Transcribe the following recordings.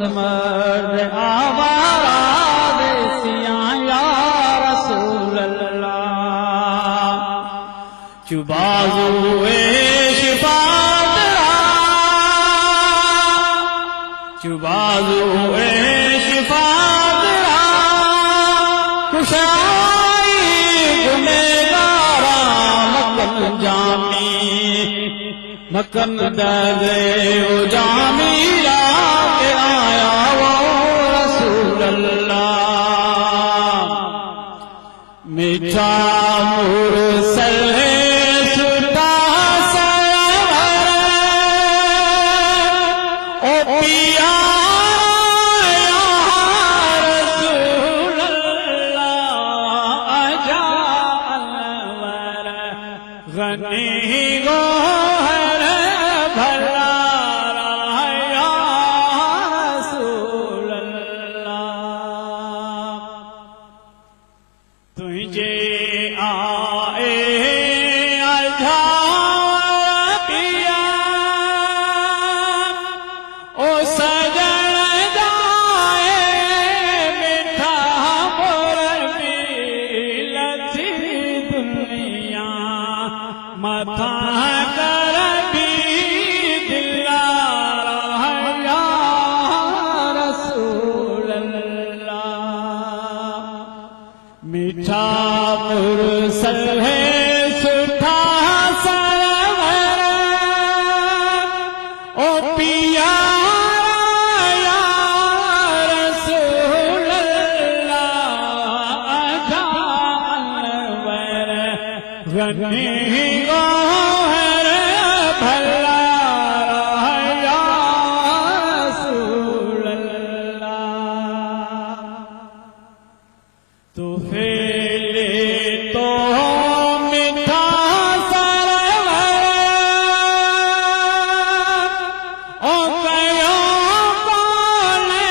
मर्द आवारा देसियां या रसूल अल्लाह चुबाजुए शिफातरा चुबाजुए शिफातरा खुशाई गुनेगारा मकन जामी मकन दे जामी के आया वो रसूल अल्लाह मीठा मुरसल है सुता सवर ओ पिया या रसूल अल्लाह आजा अनवर गनी गो तुझे आए आजा पिया ओ सजन जाए मिठा मोरबी लथी दुनिया मथा कर भी दिलारा या रसूल अल्लाह मीठा मुरसल है सुठा सरवर ओ पिया या रसूल अल्लाह आजा अनवर गनी गोहर भला या रसूल अल्लाह तो फेले तो मीठा सरवर ओ कयो बोले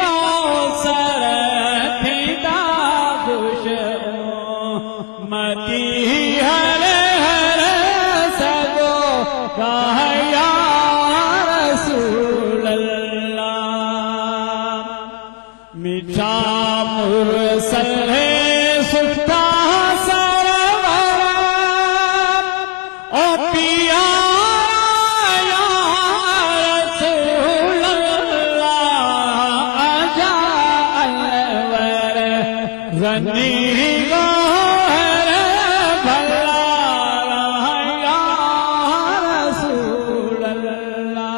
कौसर थींदा खुश मती हर हर सगो या रसूल अल्लाह मीठा मुरसल है सुठा सरवर ओ पिया या रसूल अल्लाह आजा अनवर गनी गोहर भला या रसूल अल्लाह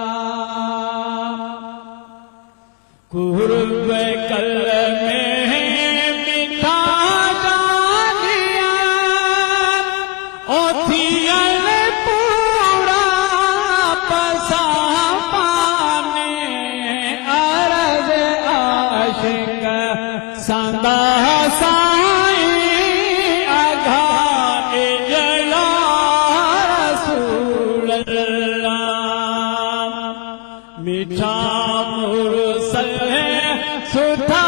कुर्ब कल संदा साईं आघा इजला रसूल अल्लाह मीठा मुरसल है सुठा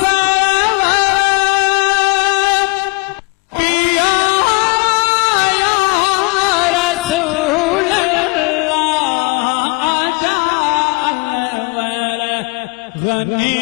सरवर पिया या रसूल अल्लाह आजा अनवर गनी